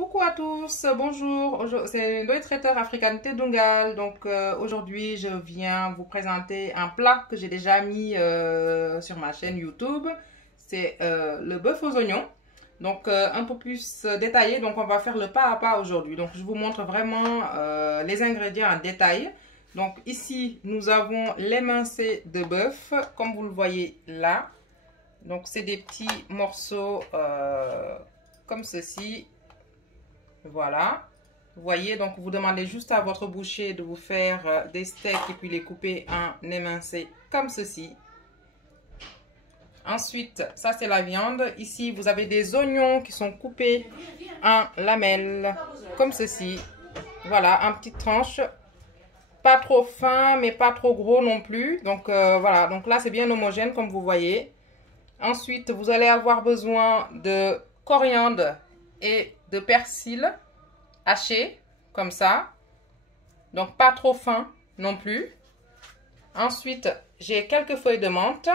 Coucou à tous, bonjour, c'est Loïc Traiteur African Tedungal. Donc aujourd'hui je viens vous présenter un plat que j'ai déjà mis sur ma chaîne YouTube. C'est le bœuf aux oignons. Donc un peu plus détaillé, donc on va faire le pas à pas aujourd'hui. Donc je vous montre vraiment les ingrédients en détail. Donc ici nous avons l'émincé de bœuf, comme vous le voyez là. Donc c'est des petits morceaux comme ceci. Voilà, vous voyez, donc vous demandez juste à votre boucher de vous faire des steaks et puis les couper en émincé comme ceci. Ensuite, ça c'est la viande. Ici, vous avez des oignons qui sont coupés en lamelles comme ceci. Voilà, en petites tranches. Pas trop fin, mais pas trop gros non plus. Donc voilà, donc là c'est bien homogène comme vous voyez. Ensuite, vous allez avoir besoin de coriandre et de persil haché comme ça, donc pas trop fin non plus. Ensuite, j'ai quelques feuilles de menthe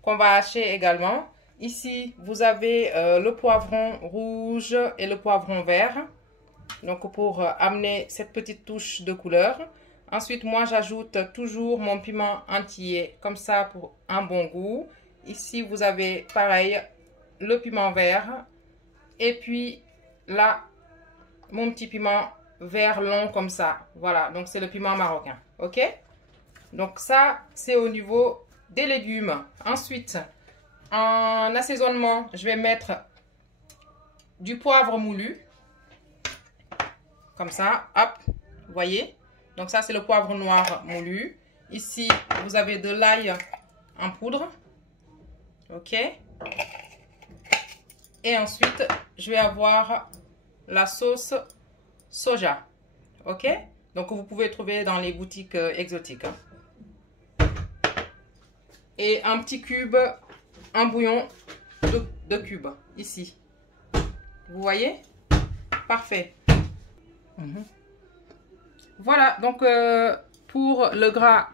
qu'on va hacher également. Ici, vous avez le poivron rouge et le poivron vert, donc pour amener cette petite touche de couleur. Ensuite, moi j'ajoute toujours mon piment entier comme ça pour un bon goût. Ici, vous avez pareil le piment vert et puis là mon petit piment vert long comme ça. Voilà, donc c'est le piment marocain. Ok, donc ça c'est au niveau des légumes. Ensuite, en assaisonnement, je vais mettre du poivre moulu comme ça, hop, vous voyez. Donc ça c'est le poivre noir moulu. Ici vous avez de l'ail en poudre. Ok, et ensuite je vais avoir la sauce soja. Ok, donc vous pouvez trouver dans les boutiques exotiques. Et un petit cube, un bouillon de cubes ici. Vous voyez? Parfait. Voilà, donc pour le gras,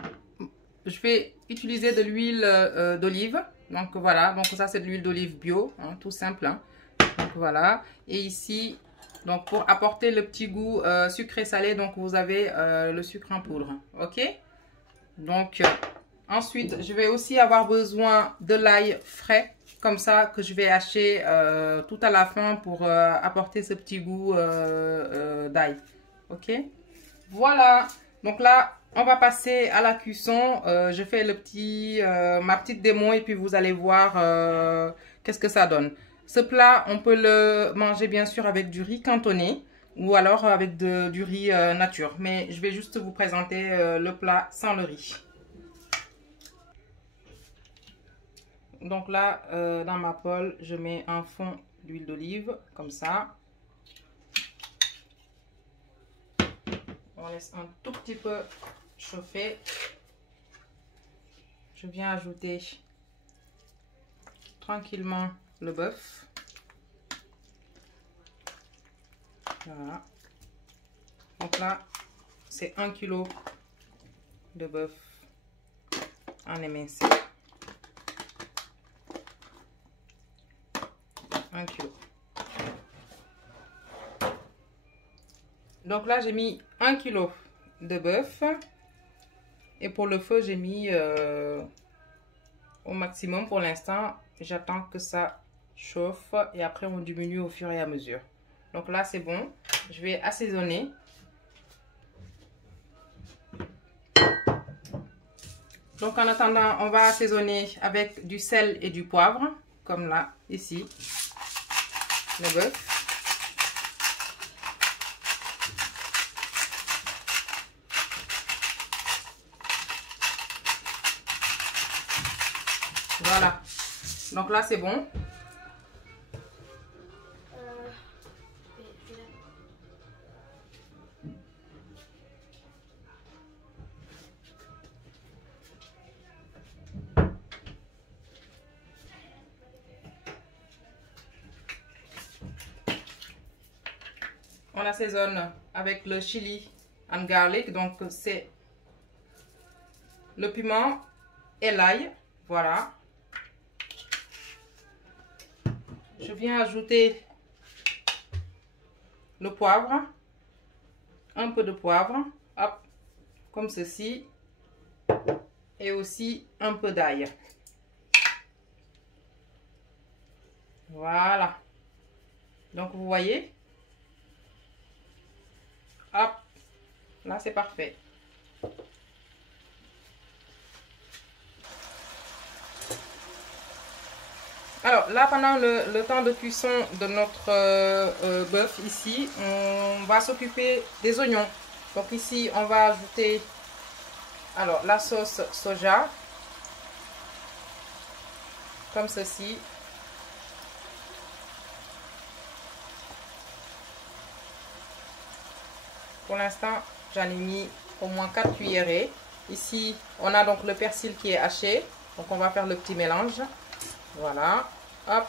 je vais utiliser de l'huile d'olive. Donc voilà, donc ça c'est de l'huile d'olive bio, hein, tout simple. Hein. Donc voilà, et ici, donc pour apporter le petit goût sucré-salé, donc vous avez le sucre en poudre. Ok, donc ensuite, je vais aussi avoir besoin de l'ail frais, comme ça, que je vais hacher tout à la fin pour apporter ce petit goût d'ail. Ok, voilà, donc là on va passer à la cuisson. Je fais ma petite démo et puis vous allez voir qu'est-ce que ça donne. Ce plat, on peut le manger bien sûr avec du riz cantonné ou alors avec du riz nature. Mais je vais juste vous présenter le plat sans le riz. Donc là, dans ma poêle, je mets un fond d'huile d'olive comme ça. On laisse un tout petit peu chauffer. Je viens ajouter tranquillement le bœuf. Voilà. Donc là, c'est 1 kg de bœuf en émincé. 1 kg. Donc là, j'ai mis 1 kg de bœuf. Et pour le feu, j'ai mis au maximum pour l'instant. J'attends que ça chauffe et après on diminue au fur et à mesure. Donc là, c'est bon. Je vais assaisonner. Donc en attendant, on va assaisonner avec du sel et du poivre. Comme là, ici. Le bœuf. Voilà, donc là c'est bon. On assaisonne avec le chili and garlic, donc c'est le piment et l'ail. Voilà. Je viens ajouter le poivre, un peu de poivre, hop, comme ceci, et aussi un peu d'ail. Voilà. Donc vous voyez, hop, là c'est parfait. Alors là, pendant le temps de cuisson de notre bœuf ici, on va s'occuper des oignons. Donc ici, on va ajouter alors la sauce soja, comme ceci. Pour l'instant, j'en ai mis au moins 4 cuillerées. Ici, on a donc le persil qui est haché. Donc on va faire le petit mélange. Voilà, hop.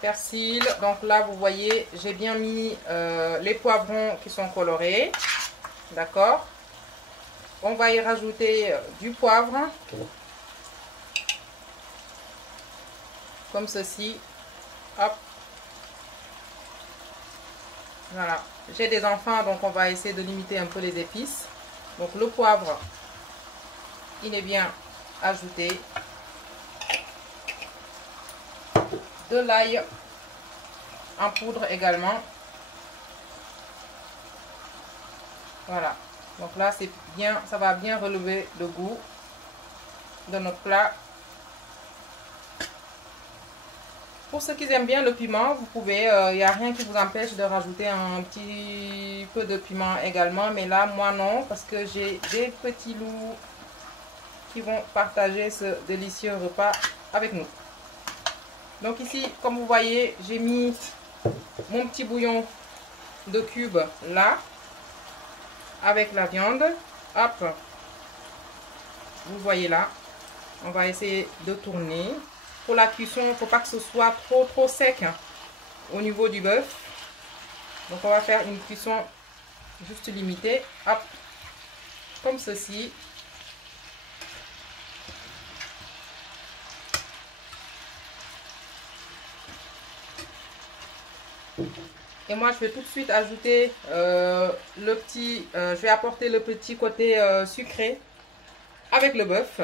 Persil, donc là vous voyez, j'ai bien mis les poivrons qui sont colorés. D'accord. On va y rajouter du poivre. Comme ceci. Hop. Voilà. J'ai des enfants, donc on va essayer de limiter un peu les épices. Donc le poivre, il est bien ajouté. De l'ail en poudre également. Voilà. Donc là, c'est bien, ça va bien relever le goût de notre plat. Pour ceux qui aiment bien le piment, vous pouvez, il n'y a rien qui vous empêche de rajouter un petit peu de piment également. Mais là, moi non, parce que j'ai des petits loups qui vont partager ce délicieux repas avec nous. Donc ici, comme vous voyez, j'ai mis mon petit bouillon de cubes là, avec la viande. Hop, vous voyez là, on va essayer de tourner. Pour la cuisson, il ne faut pas que ce soit trop sec au niveau du bœuf. Donc on va faire une cuisson juste limitée. Hop, comme ceci. Et moi, je vais tout de suite ajouter je vais apporter le petit côté sucré avec le bœuf.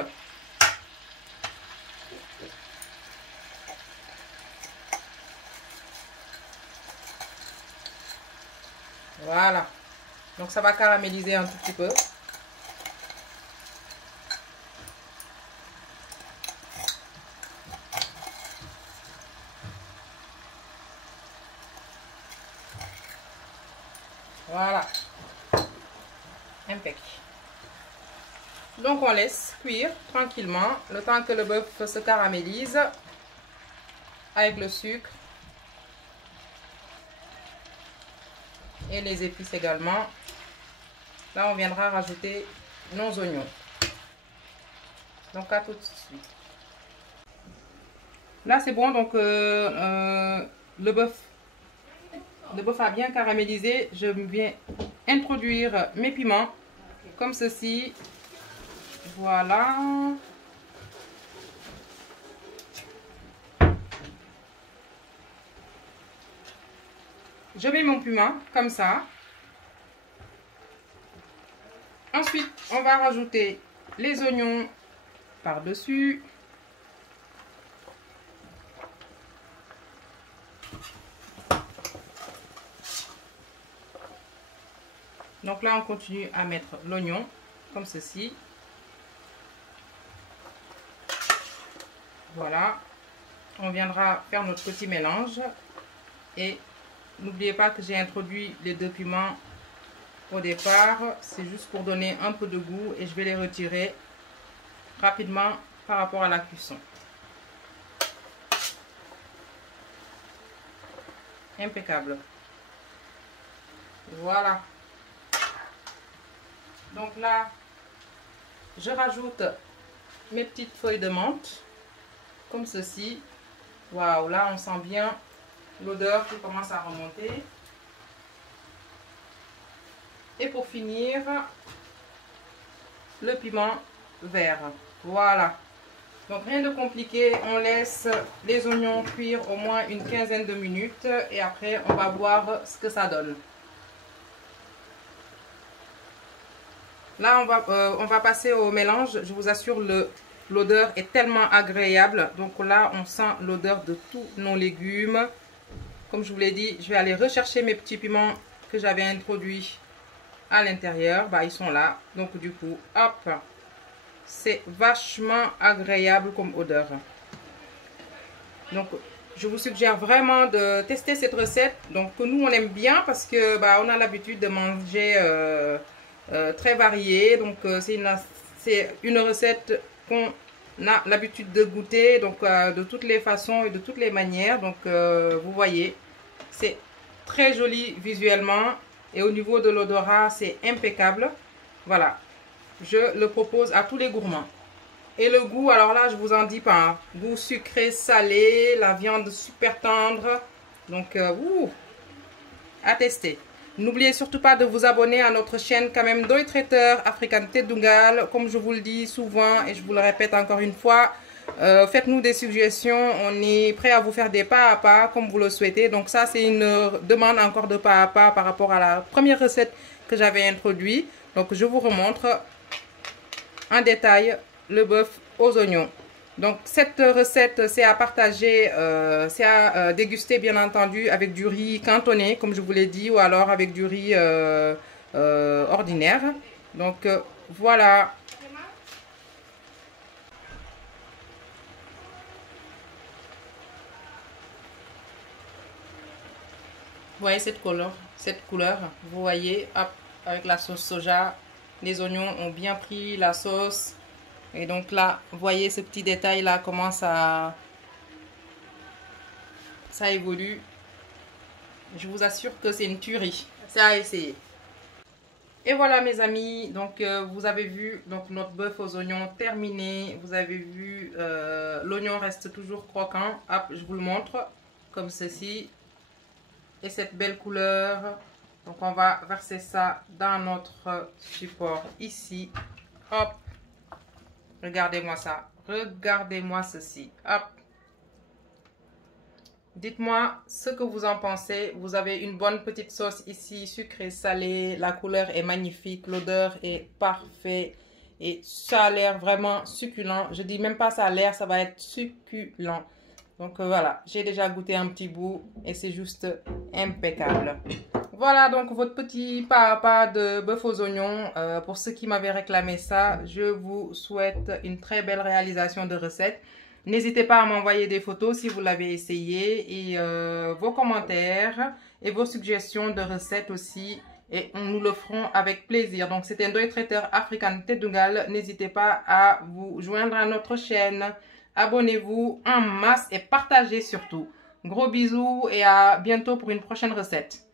Voilà. Donc ça va caraméliser un tout petit peu. Voilà. Impec. Donc on laisse cuire tranquillement le temps que le bœuf se caramélise avec le sucre et les épices également. Là on viendra rajouter nos oignons. Donc à tout de suite. Là c'est bon, donc le bœuf a bien caramélisé. Je viens introduire mes piments comme ceci. Voilà. Je mets mon piment comme ça. Ensuite, on va rajouter les oignons par-dessus. Donc là, on continue à mettre l'oignon comme ceci. Voilà. On viendra faire notre petit mélange. Et n'oubliez pas que j'ai introduit les 2 piments au départ. C'est juste pour donner un peu de goût et je vais les retirer rapidement par rapport à la cuisson. Impeccable. Voilà. Donc là, je rajoute mes petites feuilles de menthe, comme ceci. Waouh, là on sent bien l'odeur qui commence à remonter. Et pour finir, le piment vert. Voilà. Donc rien de compliqué, on laisse les oignons cuire au moins une quinzaine de minutes et après on va voir ce que ça donne. Là on va passer au mélange, je vous assure l'odeur est tellement agréable. Donc là on sent l'odeur de tous nos légumes. Comme je vous l'ai dit, je vais aller rechercher mes petits piments que j'avais introduits à l'intérieur. Bah, ils sont là, donc du coup, hop, c'est vachement agréable comme odeur. Donc, je vous suggère vraiment de tester cette recette. Donc, que nous, on aime bien parce que bah, on a l'habitude de manger très varié. Donc, c'est une recette qu'on a l'habitude de goûter. Donc, de toutes les façons et de toutes les manières. Donc, vous voyez, c'est très joli visuellement. Et au niveau de l'odorat, c'est impeccable. Voilà, je le propose à tous les gourmands. Et le goût, alors là, je vous en dis pas. Hein. Goût sucré, salé, la viande super tendre. Donc, à tester. N'oubliez surtout pas de vous abonner à notre chaîne quand même Ndoye Traiteur African Tedungal. Comme je vous le dis souvent et je vous le répète encore une fois, faites-nous des suggestions. On est prêt à vous faire des pas à pas comme vous le souhaitez. Donc ça, c'est une demande encore de pas à pas par rapport à la première recette que j'avais introduite. Donc, je vous remontre en détail le bœuf aux oignons. Donc, cette recette, c'est à partager, c'est à déguster, bien entendu, avec du riz cantonné, comme je vous l'ai dit, ou alors avec du riz ordinaire. Donc, voilà. Vous voyez cette couleur, vous voyez, hop, avec la sauce soja, les oignons ont bien pris la sauce. Et donc là, vous voyez ce petit détail là, comment ça évolue. Je vous assure que c'est une tuerie. C'est à essayer. Et voilà mes amis, donc vous avez vu donc notre bœuf aux oignons terminé. Vous avez vu, l'oignon reste toujours croquant. Hop, je vous le montre comme ceci. Et cette belle couleur. Donc on va verser ça dans notre support ici. Hop. Regardez-moi ça. Regardez-moi ceci. Hop. Dites-moi ce que vous en pensez. Vous avez une bonne petite sauce ici, sucrée, salée. La couleur est magnifique. L'odeur est parfaite. Et ça a l'air vraiment succulent. Je dis même pas ça a l'air, ça va être succulent. Donc voilà, j'ai déjà goûté un petit bout et c'est juste impeccable. Voilà donc votre petit pas à pas de bœuf aux oignons. Pour ceux qui m'avaient réclamé ça, je vous souhaite une très belle réalisation de recette. N'hésitez pas à m'envoyer des photos si vous l'avez essayé et vos commentaires et vos suggestions de recettes aussi. Et nous le ferons avec plaisir. Donc c'était Ndoye Traiteur African Tedungal. N'hésitez pas à vous joindre à notre chaîne. Abonnez-vous en masse et partagez surtout. Gros bisous et à bientôt pour une prochaine recette.